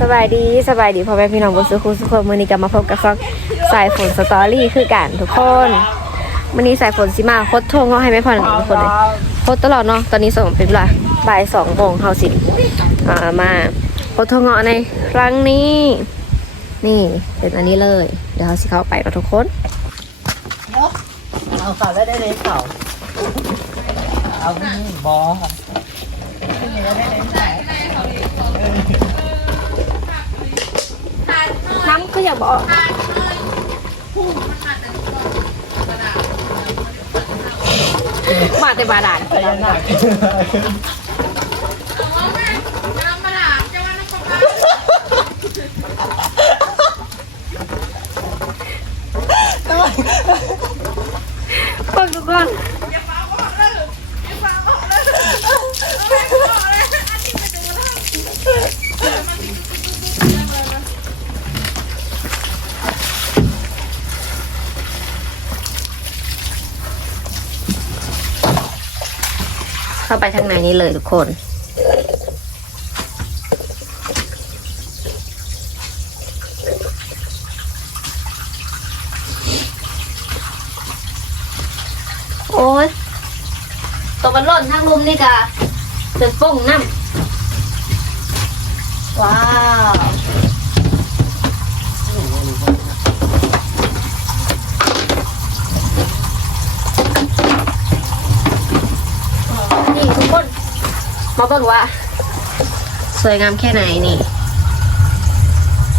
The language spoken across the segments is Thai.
สบายดีสบายดีพ่อแม่พี่น้องบนสุขุมสุขมือนี้กลับมาพบกับซอกสายฝนสตอรี่คือกันทุกคนวันนี้สายฝนสิมาโคตรทงเนาให้ไม่พอหนึ่งทุกคนเลยโคตรตลอดเนาะตอนนี้สองเป็นเวลาบ่ายสองโมงเฮาสิอ่ามาโคตรทงเงาะในครั้งนี้ นี่เป็นอันนี้เลย เดี๋ยวเราสิเข้าไปกับทุกคนเอาฝาไว้ได้เลยเปล่าเอาบอล น้ำก็อยากบอกมาแต่บาดาลพยายามฟังทุกคนเข้าไปข้างในนี้เลยทุกคน โอ้ยตัวมันล่นทางลุมนี่กะเดือดป่งน้ำว้าว นี่ทุกคน มาเบิ่งว่า สวยงามแค่ไหนนี่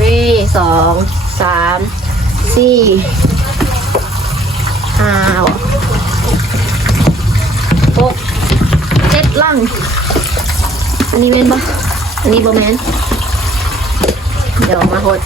นี่สองสามสี่ห้าหกเจ็ดลังอันนี้แมนปะอันนี้บอแมนเดี๋ยวมาหด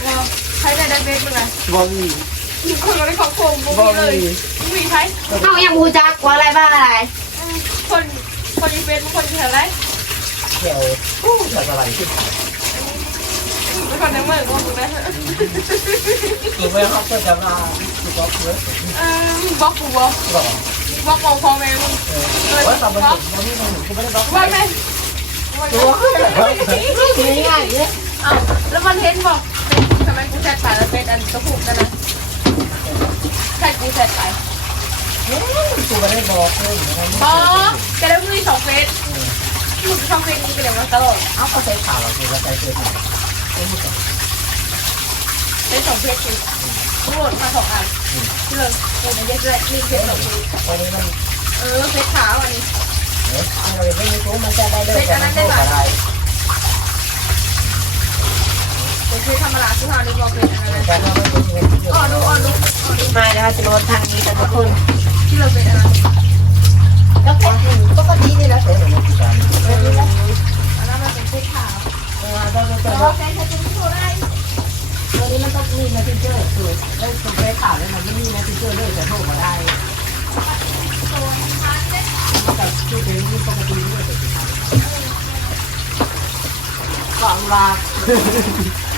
เอ้อใช้ได้ได้เบสมั้งไง บ อมีคนเราได้ของโคมบอบุ้เลยมีมีใครเอาอย่างบูจักว่าอะไรบ้างอะไร คนคนมีเฟซคนมีอะไรเที่ยวอู้เที่ยวอะไรขึ้นไม่คนในเมืองว่ามึงนะคือไม่ครับเพื่อนจะมาคือก็เพื่อนเออบล็อกกูบล็อกบอกบล็อกของพ่อแม่มึงเออว่าสามวันบอมีมันคือไม่ได้บอกว่าไงตัวง่ายเนี่ยอ้าวแล้วมันเห็นบอกทำไมกูแชทไปแล้วเฟซอันก็พูดกันนะ ใช่กูแชทไปตัวไม่ได้บอกเลยอ๋อแต่แล้วมึงมีสองเฟซมึงช่องเฟซนี้ไปเลยมาตลอดเอาเขาใช้ข่าวเราคือเราใช้เพื่อนเฟซสองเฟซคือกูโหลดมาสองอันที่เลยกูไม่ได้เลยนี่เฟซสองเฟซตอนนี้มันเออเฟซขาวอันนี้เราไม่รู้มันจะได้เลยอะไรเป็น คือธรรมดาคือฮานี่บอกเป็นอะไรแต่เราไม่รู้อ๋อดูอ๋อดูอดูมาแล้วจะรถทางนี้กันทุกคนที่เราเป็นอะไรก็แค่ปกตินี่แหละสียงเหมือนกันอันนั้นมันเป็นเสื้อขาวเออเราจะเราใช้ช้เป็นตัวได้ตัวนี้มันต้องมีนะพี่เจ้าคือได้คุณได้ข่าวเลยมันไม่มีนะพี่เจ้าเลยจะโทรมาได้มันกับชื่อเพลงที่ปกติด้วยแต่สุดท้ายฝังลาเจ้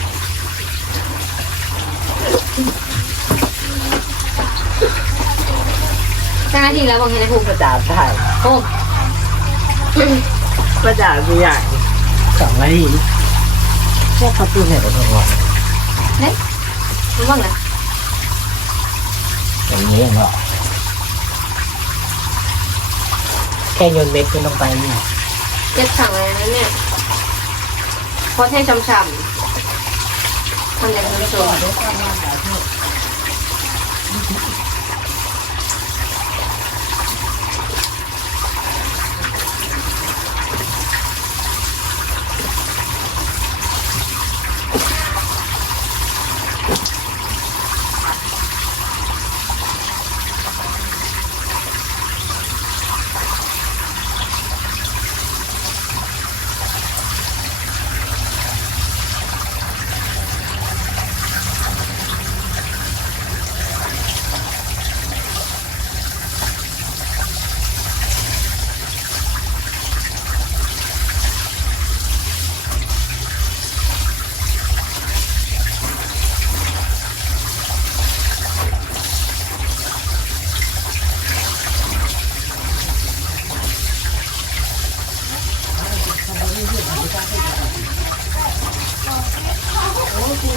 หน้าที่แล้วบางทีนะคุณประจาบใช่โอ้ประจาบกูใหญ่สอะไอ้พวกขับตู้เนี่ยเป็นตัวเนี่ยรู้บ้างเหออย่างนี้เหรอแค่โยนเม็ดขึ้นลงไปเนี่ยเม็ดสั่งอะไรนะเนี่ยพราะแค่ช้ำๆ ๆมั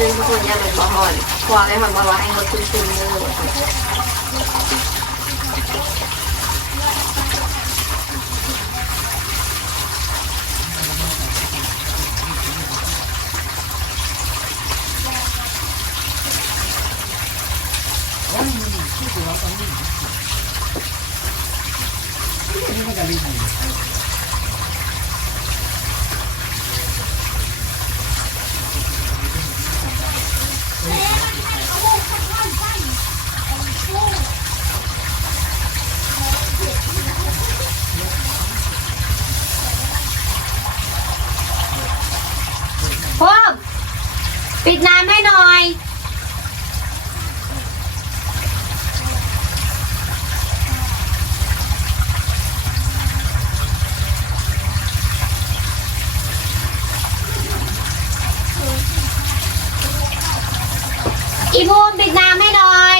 นึงทุกคนอย่าลงมาหอนควาเลยมันมาว่าให้มันซึมๆเลยพวก ปิดน้ำให้หน่อย อีบูมปิดน้ำให้หน่อย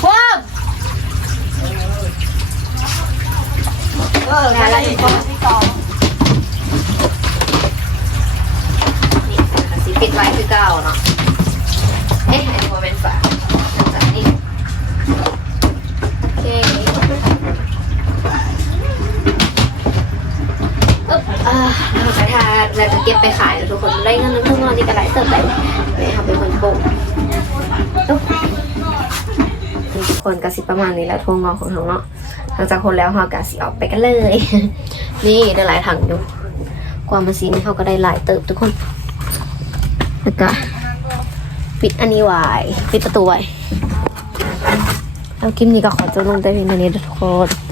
พวก เอีกคนที่สองสีปิดไว้คือเก่าเนาะ เอ๊ะอันนี้ว่าเป็นฝาจานี่โอเคอึ๊บอ่าเราจะทาเราจะเก็บไปขายนะทุกคนได้เงินนึงทุกวันนี้ก็ไหลเติบไปแม่เขาเป็นคนโกงอุ๊บทุกคนกระสิประมาณนี้แล้วทวงงอของเขาเนาะ ลังจากคนแล้วเฮากะสิออกไปกันเลย นี่ได้หลายถังอยู่ความมาซีนี่เขาก็ได้หลายเติบทุกคนแล้วก็ปิดอันนี้ไว้ปิดประตูไว้แล้วคลิปนี้ก็ขอจบลงแต่เพียงเท่านี้ทุกคน